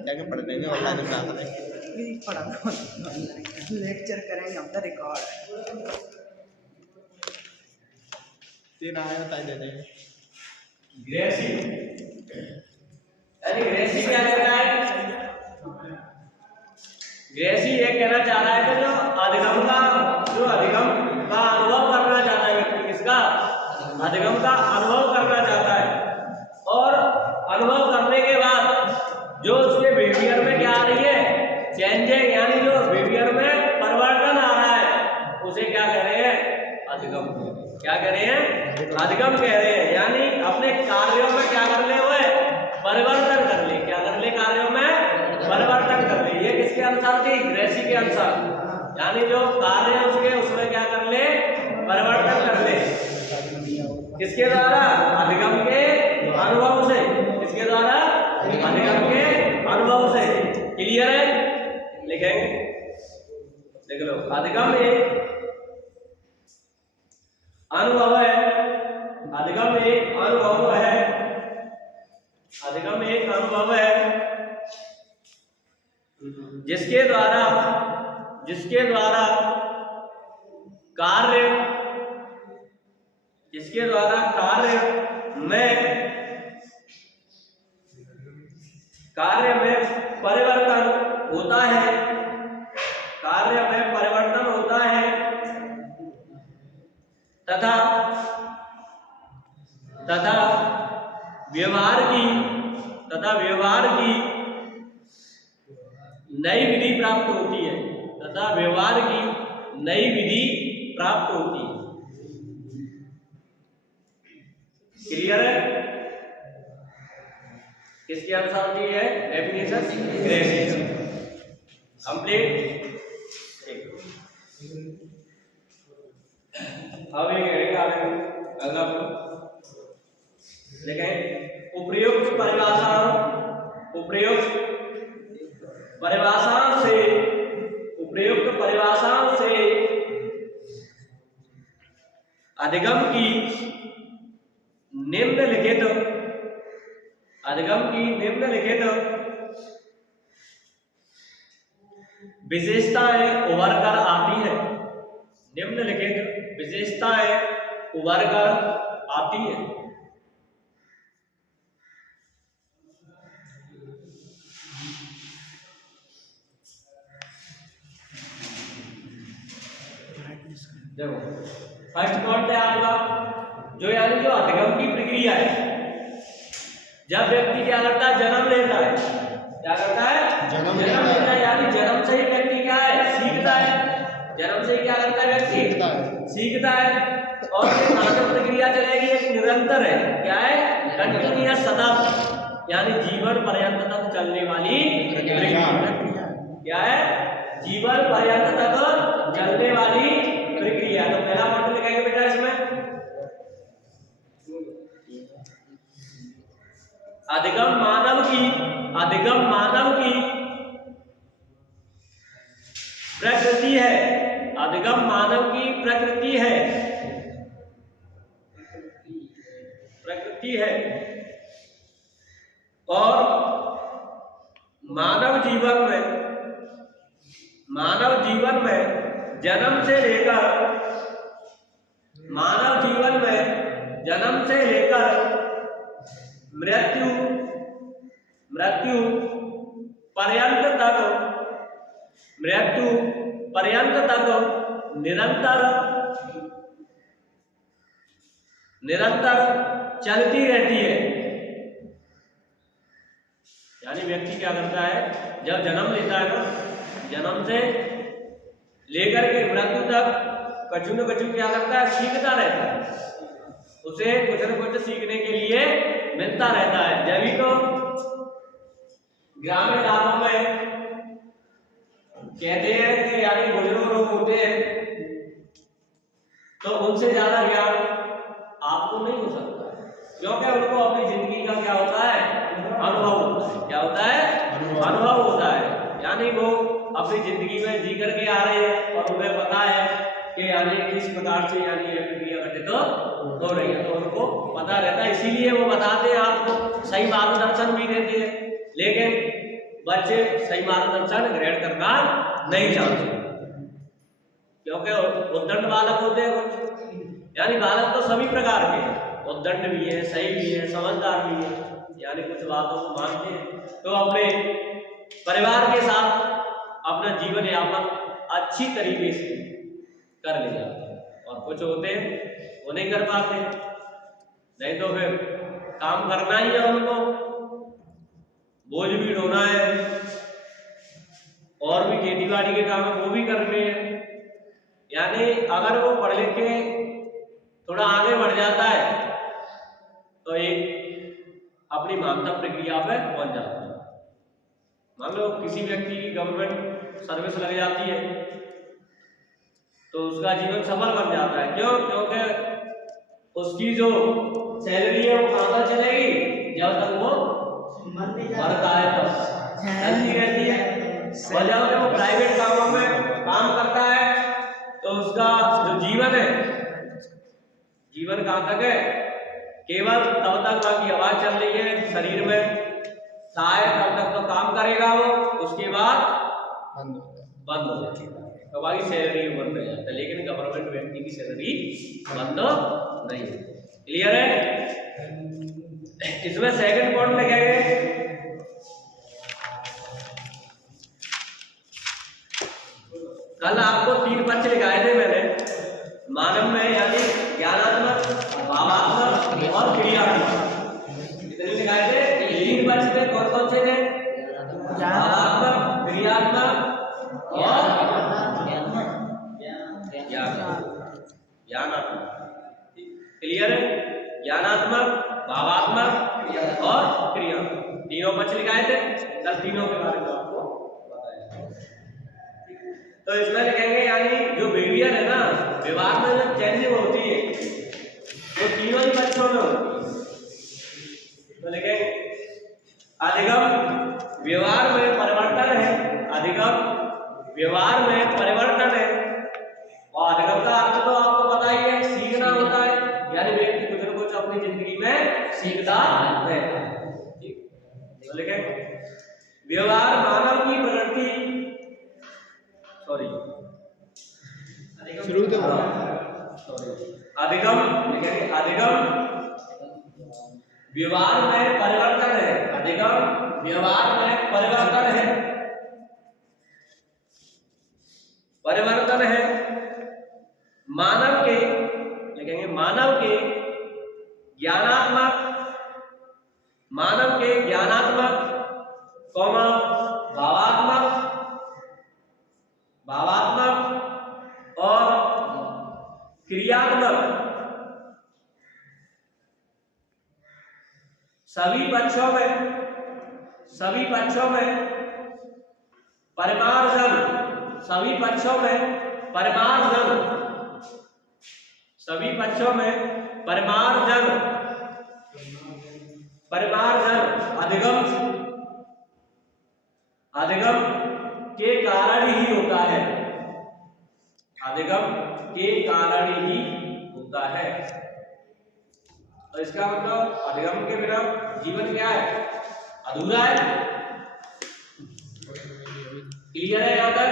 जाके पढ़ लेंगे ऑनलाइन क्या करेंगे। लेक्चर करेंगे हम तो रिकॉर्ड तीन आया ताई दे देंगे। ग्रेसी यानी ग्रेसी क्या कह रहा है? ग्रेसी ये कहना चाह रहा है कि जो अधिगम का अनुभव करना चाहता है व्यक्ति, किसका अधिगम का अनुभव करना चाहता है, और अनुभव करने के बाद जो उसके बिहेवियर में क्या आ रही है, चेंजिंग, यानी जो बिहेवियर में परिवर्तन आ रहा है, उसे क्या कह रहे हैं? अधिगम। क्या कह रहे हैं? अधिगम कह रहे हैं। यानी अपने कार्यों में क्या कर ले हुए? परिवर्तन कर ले। क्या कर ले? कार्यों में परिवर्तन कर ले। ये किसके अनुसार थी? ग्रेसी के अनुसार। यानी जो कार्य है उसके, उसमें क्या कर ले? परिवर्तन कर ले। किसके द्वारा? अधिगम के अनुभव से। किसके द्वारा? अधिगम के अनुभव से। क्लियर है? लिखेंगे, लिख लो। अधिगम एक अनुभव है। अधिगम एक अनुभव है। अधिगम एक अनुभव है जिसके द्वारा कार्य में परिवर्तन होता है। कार्य में परिवर्तन होता है तथा व्यवहार की नई विधि प्राप्त होती है। तथा व्यवहार की नई विधि प्राप्त होती है। क्लियर है? किसके अनुसार की है डेफिनेशन? ग्रेसी। कंप्लीट। अब एक अगला देखें, उपयुक्त परिभाषा से अधिगम की निम्नलिखित विशेषताएं उभर कर आती है। निम्नलिखित विशेषताएं उभर कर आती है। देखो, फर्स्ट पॉइंट है आपका जो जो अधिगम की प्रक्रिया है। जब व्यक्ति क्या करता है? जन्म लेता है। क्या करता है? जन्म लेता है। यानी जन्म से ही व्यक्ति क्या है? सीखता है। जन्म से ही क्या करता है? व्यक्ति सीखता है। और ये मानव प्रक्रिया चलेगी, एक निरंतर है। क्या है? कंटिन्यूअस, सतत, यानी जीवन पर्यंत तक चलने वाली प्रक्रिया। क्या है? जीवन पर्यंत तक चलने वाली प्रक्रिया। तो पहला पॉइंट लिखेंगे बेटा इसमें, अधिगम मानव की प्रकृति है। अधिगम मानव की प्रकृति है और मानव जीवन में जन्म से लेकर मृत्यु पर्यंत तक निरंतर चलती रहती है। यानी व्यक्ति क्या करता है? जब जन्म लेता है ना, जन्म से लेकर के मृत्यु तक कछु न कछु क्या करता है? सीखता रहता है। उसे कुछ न कुछ सीखने के लिए मिलता रहता है। जब ही तो ग्रामीण इलाकों में कहते हैं कि यानी बुजुर्ग लोग होते हैं तो उनसे ज्यादा ज्ञान आपको नहीं हो सकता, क्योंकि उनको अपनी जिंदगी का क्या होता है? अनुभव होता है। क्या होता है? अनुभव होता है। यानी वो अपनी जिंदगी में जी करके आ रहे हैं और उन्हें पता है कि यानी किस प्रकार से यानी ये प्रक्रिया घटित हो रही है, तो उनको पता रहता है। इसीलिए वो बताते हैं, आपको सही मार्गदर्शन भी देते हैं। लेकिन बच्चे सही मार्गदर्शन ग्रहण करना नहीं चाहते, क्योंकि उद्दंड बालक होते हैं कुछ, यानी बालक तो सभी प्रकार के हैं, उद्दंड भी है, सही भी है, समझदार भी है, यानी कुछ बातों को मानते हैं, तो अपने परिवार के साथ अपना जीवन यापन अच्छी तरीके से कर ले जाते हैं, और कुछ होते हैं वो नहीं कर पाते, नहीं तो फिर काम करना ही है उनको, बोझ भी ढोना है, और भी खेती बाड़ी के काम है वो भी करने हैं। यानी अगर वो पढ़ लिख के थोड़ा आगे बढ़ जाता है तो एक अपनी मानता प्रक्रिया पे पहुंच जाता है। मान लो किसी व्यक्ति की गवर्नमेंट सर्विस लग जाती है तो उसका जीवन सफल बन जाता है, क्यों? क्योंकि उसकी जो सैलरी है वो कहाँ तक चलेगी, जब तक वो मरता है तब चलती रहती है, और जब वो प्राइवेट कामों में काम करता है तो उसका जो जीवन है, जीवन कहाँ तक है, केवल तब तक बाकी आवाज चल रही है शरीर में, शायद तब तक तो काम करेगा वो, उसके बाद बंद हो जाती है, तो बाकी सैलरी बंद हो जाता है, लेकिन गवर्नमेंट व्यक्ति की सैलरी बंद नहीं है। क्लियर है? इसमें सेकंड पॉइंट लिखेंगे कल आपको 3 पक्ष लिखाए थे मैंने मानव में, यानी ज्ञानात्मक, भावात्मक और क्रियात्मक, कितने लिखाए थे? 3 पक्ष थे, कौन कौन से थे? भावात्मक, क्रियात्मक और ज्ञानात्मक। क्लियर है? ज्ञानात्मक, भावात्मक और क्रियात्मक, तीनों पक्ष लिखाए थे, कल तीनों के बारे में आपको बताया। तो इसमें लिखेंगे यानी जो बिहेवियर है ना, व्यवहार में जो चेंजिंग होती है वो तीनों ही पक्षों में होती है। तो लिखेंगे अधिगम व्यवहार में परिवर्तन है, अधिगम व्यवहार में परिवर्तन है, और अधिगम का अर्थ तो आपको पता ही है, सीखना होता है, यानी व्यक्ति कुछ न कुछ अपनी जिंदगी में सीखता रहता है। तो लिखेंगे व्यवहार मानव की प्रवृत्ति, सॉरी शुरू तो अधिगम लिखेंगे, अधिगम व्यवहार में परिवर्तन है, अधिगम व्यवहार में परिवर्तन है, परिवर्तन है, मानव के लिखेंगे मानव के ज्ञानात्मक, मानव के ज्ञानात्मक कौमा भावात्मक, भावात्मक और क्रियात्मक सभी पक्षों में परिमार्जन, सभी पक्षों में परिमार्जन, सभी पक्षों में परिमार्जन, परिमार्जन अधिगम, अधिगम के कारण ही होता है, अधिगम के कारण ही होता है। तो इसका मतलब अधिगम के बिना जीवन क्या है, अधूरा है। क्लियर है यहां तक?